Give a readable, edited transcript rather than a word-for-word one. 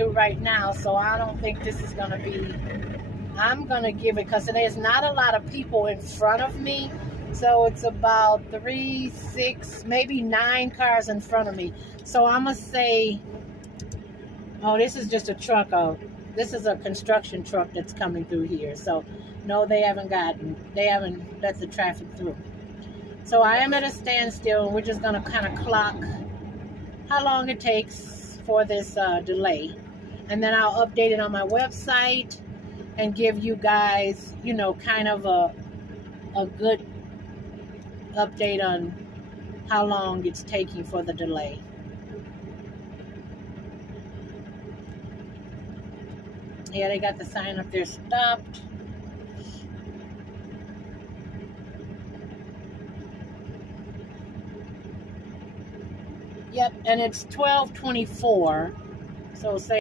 through right now, so I don't think this is going to be, I'm going to give it, because there's not a lot of people in front of me, so it's about 3, 6, maybe 9 cars in front of me. So I'm going to say, oh, this is just a truck. Oh, this is a construction truck that's coming through here. So no, they haven't let the traffic through. So I am at a standstill, and we're just going to kind of clock how long it takes for this delay. And then I'll update it on my website and give you guys, kind of a good update on how long it's taking for the delay. Yeah, they got the sign up there, stopped. Yep, and it's 12:24. So say